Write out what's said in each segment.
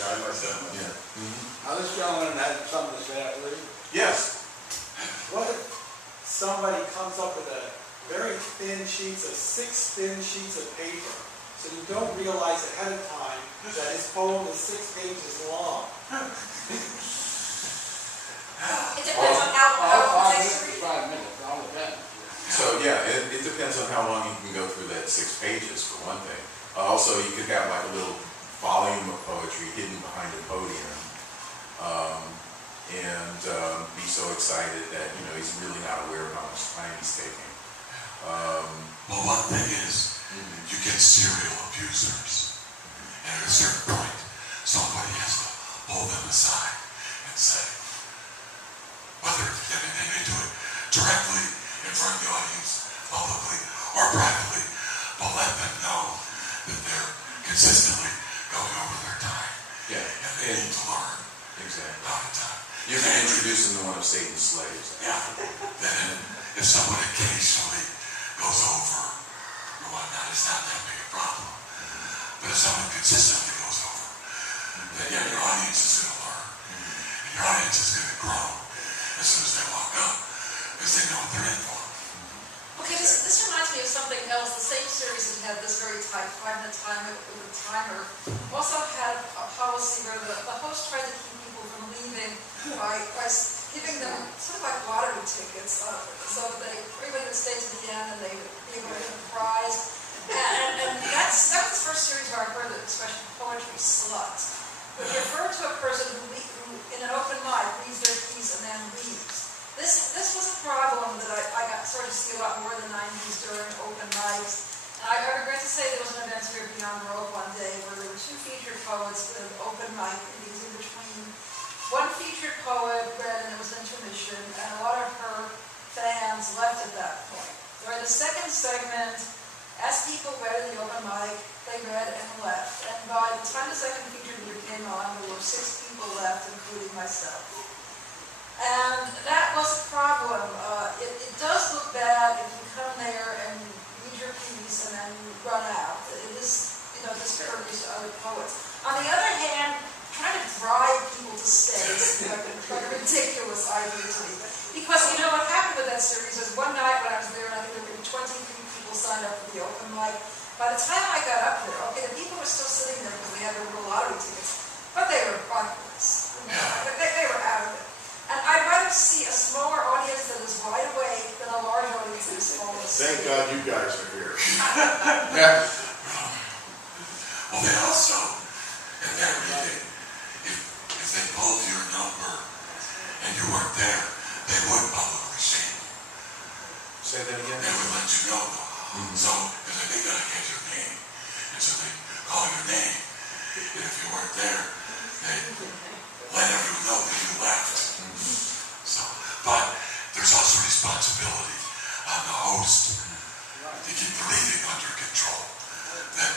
Yeah, I like that one. Yeah. Now this gentleman had something to say, I believe. Yes. What if somebody comes up with a very thin sheets of 6 thin sheets of paper, so you don't realize ahead of time that his poem is 6 pages long? It depends on how it takes to read. 5 minutes, all depends. So yeah, it depends on how long you can go through that 6 pages for one thing. Also, you could have like a little volume of poetry hidden behind a podium, and be so excited that he's really not aware of how much time he's taking. Well, one thing is, you get serial abusers, and at a certain point, somebody has to pull them aside and say, whether they do it directly in front of the audience, publicly or privately, but let them know that they're consistently going over their time. Yeah, And they need to learn exactly. how to time. You can introduce him to one of Satan's slaves. Yeah. Then if someone occasionally goes over or whatnot, it's not that big a problem. But if someone consistently goes over, then yeah, your audience is going to learn. And your audience is going to grow as soon as they walk up, because they know what they're in for. Okay, this reminds me of something else. The same series that had this very tight 5-minute timer with a timer also had a policy where the host tried to keep people from leaving by giving them sort of like lottery tickets, so that everybody would stay to the end and they would be able to win a prize. And that was the first series where I heard the expression poetry slut. But it referred to a person who in an open mic reads their piece and then leaves. This was a problem that I started to see a lot more in the 90s during open mics. And I regret to say there was an event here at Beyond Baroque one day where there were 2 featured poets with an open mic meetings in between. One featured poet read and there was an intermission, and a lot of her fans left at that point. During the second segment, as people read in the open mic, they read and left. And by the time the second featured reader came on, there were 6 people left, including myself. And that was a problem. It does look bad if you come there and read your piece and then you run out. It is, discourages other poets. On the other hand, trying to drive people to stay is like a ridiculous idea to me. Because what happened with that series is one night when I was there, and I think there were 23 people signed up for the open mic. By the time I got up there, the people were still sitting there because they had their little lottery tickets, but they were buckless. They were out of it. And I'd rather see a smaller audience that is wide awake than a large audience that is falling asleep. Thank God you guys are here. Yeah. Well, they also, in their reading, if they pulled your number and you weren't there, they would publicly shame you. Say that again. They would let you know, though. So, because they gotta get your name, and so they call your name. And if you weren't there, they let everyone know that you left. So, but there's also responsibility on the host to keep the reading under control. That,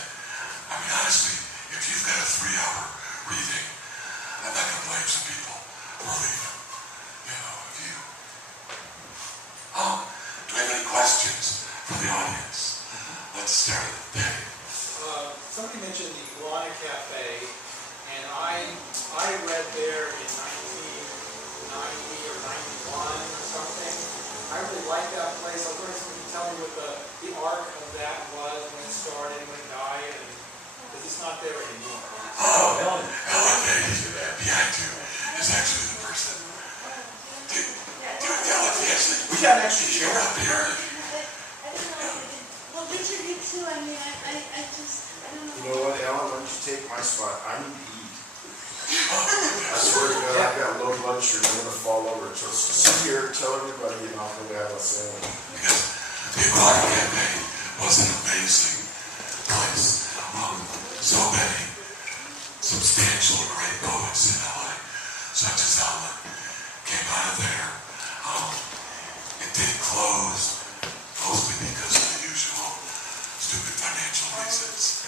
honestly, if you've got a 3-hour reading, I'm not going to blame some people for leaving. Do we have any questions from the audience? Let's start with Dave. Somebody mentioned the Iguana Cafe, and I read there in 1990 or 91 or something. I really liked that place. I was wondering if somebody could tell me what the arc of that was, when it started, when it died, and because it's not there anymore. Oh, Ellyn behind you is actually the person. We got an extra chair up here. Well, Richard, you too. I don't know. You know what, Ellyn, why don't you take my spot? I need to eat. I swear to God, I've got low blood sugar. I'm going to fall over. So sit here, tell everybody, and I'll go have a sandwich. Because the Iguana Cafe was an amazing place. So many substantial, great poets in LA, such as Ellyn, came out of there. It did close, mostly because of the usual stupid financial reasons.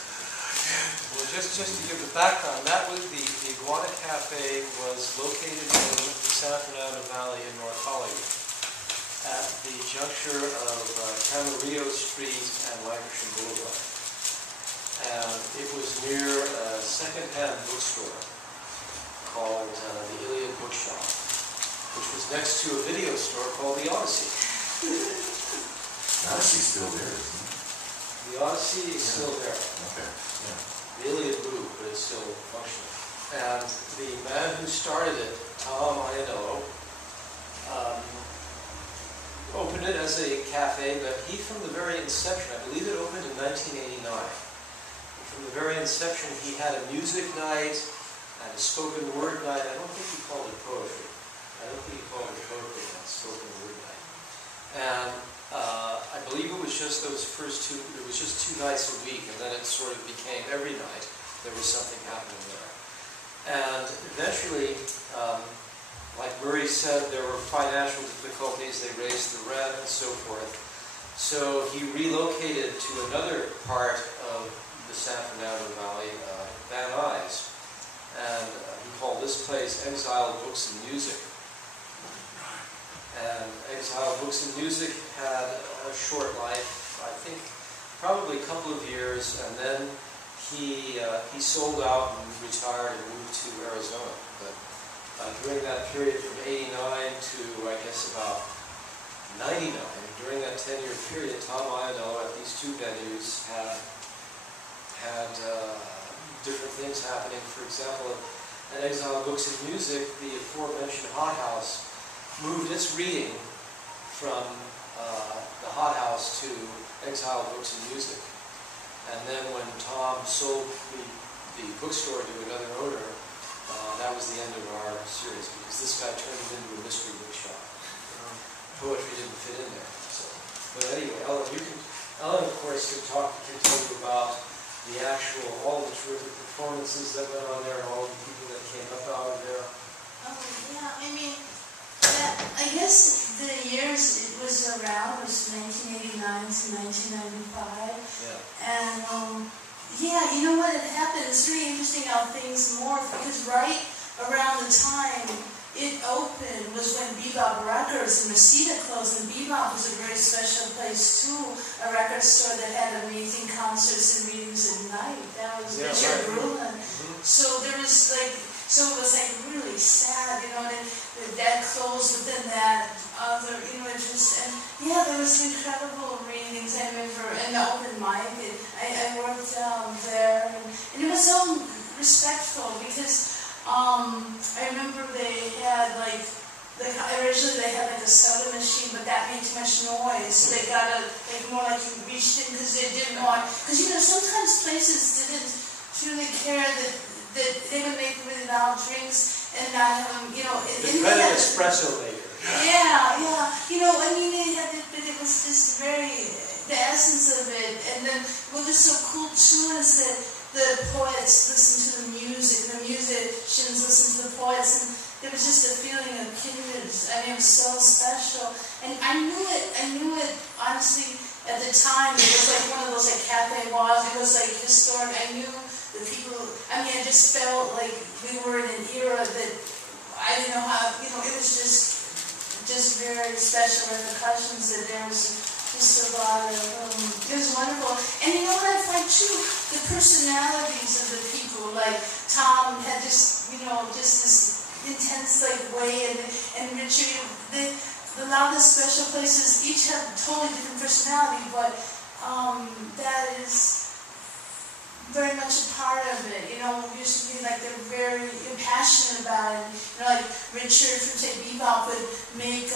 And Well, just to give the background, that was the Iguana Cafe was located in the San Fernando Valley in North Hollywood, at the juncture of Camarillo Street and Lankershim Boulevard. And it was near a second-hand bookstore. called the Ellyn Bookshop, which was next to a video store called the Odyssey. Odyssey's still there, isn't it? The Odyssey is still there. Okay, yeah. The Ellyn moved, but it's still functional. And the man who started it, Tom Modiano, opened it as a cafe, but he, from the very inception, I believe it opened in 1989. From the very inception, he had a music night and a spoken word night. I don't think he called it poetry. I don't think he called it poetry, and spoken word night. And I believe it was just those first two, it was just 2 nights a week, and then it sort of became every night there was something happening there. And eventually, like Murray said, there were financial difficulties, they raised the rent and so forth. So he relocated to another part of the San Fernando Valley, Van Nuys, and he called this place Exile Books and Music. And Exile Books and Music had a short life, I think probably a couple of years, and then he sold out and retired and moved to Arizona. But during that period from 89 to, I guess, about 99, during that 10-year period, Tom Modiano at these 2 venues had different things happening. For example, at Exile Books and Music, the aforementioned Hot House moved its reading from the Hot House to Exile Books and Music. And then when Tom sold the bookstore to another owner, that was the end of our series, because this guy turned it into a mystery bookshop. Poetry didn't fit in there. So, but anyway, Ellyn, of course, can tell you about the actual, all the terrific performances that went on there, and all the people that came up out of there. Oh, yeah, I mean, I guess the years it was around was 1989 to 1995. Yeah. And, yeah, you know what had happened? It's really interesting how things morphed, because right around the time it opened was when Bebop Records in Reseda closed, and Bebop was a very special place too, a record store that had amazing concerts and readings at night. That was Richard Brulin. So there was like, so it was like really sad, you know, that closed, but then that other, you know, it just, and yeah, there was incredible readings, I remember, and the open mic, and I worked there, and it was so respectful, because I remember they had like, originally they had like a soda machine, but that made too much noise, so they got a, like more like you reached in, because they didn't want, because you know, sometimes places didn't really care that they would make really loud drinks and not have them, you know. They had an espresso maker. Yeah, yeah. You know, I mean, but it was just very, the essence of it. And then what was so cool too is that the poets listened to the music, and the musicians listened to the poets, and there was just a feeling of kindred. I mean, it was so special. And I knew it, honestly, at the time. It was like one of those like cafe walls. It was like historic. I knew the people, I mean, I just felt like we were in an era that I didn't know how, you know, it was just very special repercussions, that there was just a lot of, it was wonderful. And you know what I find too, the personalities of the people, like Tom had just, you know, just this intense like way, and Richard, a lot of the special places each have totally different personality, but that is very much a part of it, you know. Used to be like they're very passionate about it. You know, like Richard from say Bebop would make,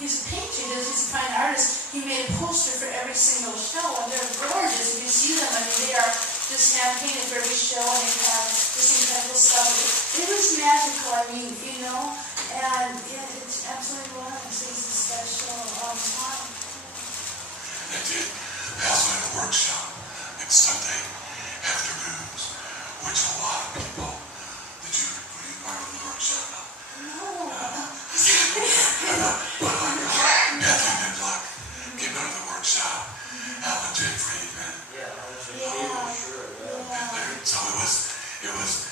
he's a painter, he's a fine artist. He made a poster for every single show, and they're gorgeous. If you see them, I mean, they are just hand painted for every show, and they have this incredible stuff. It was magical, I mean, you know, and yeah, it absolutely was. It was a special time. I did. I also had a workshop on Sunday afternoons, which a lot of people, were you part of the workshop now? No. Matthew Niblock came out of the workshop, Alan J. Friedman. Yeah, sure. So it was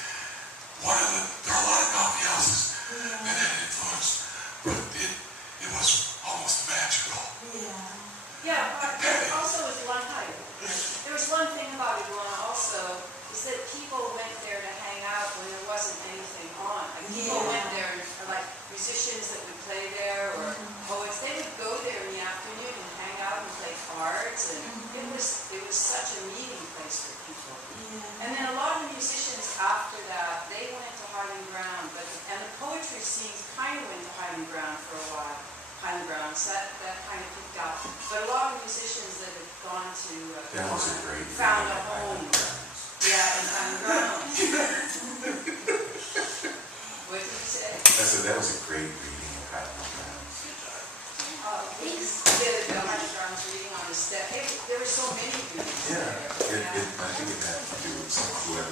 one of the, there are a lot of coffee houses that had influence, but it was almost magical. Yeah, but there also was one there was one thing about Iguana also, is that people went there to hang out when there wasn't anything musicians that have gone to, That was a great. found a reading. home. Yeah, and Ground. What did you say? I said, that was a great reading of Highland Grounds. He did the Hunter Grounds reading on his step. There were so many readings Yeah, there. I think it had to do with whoever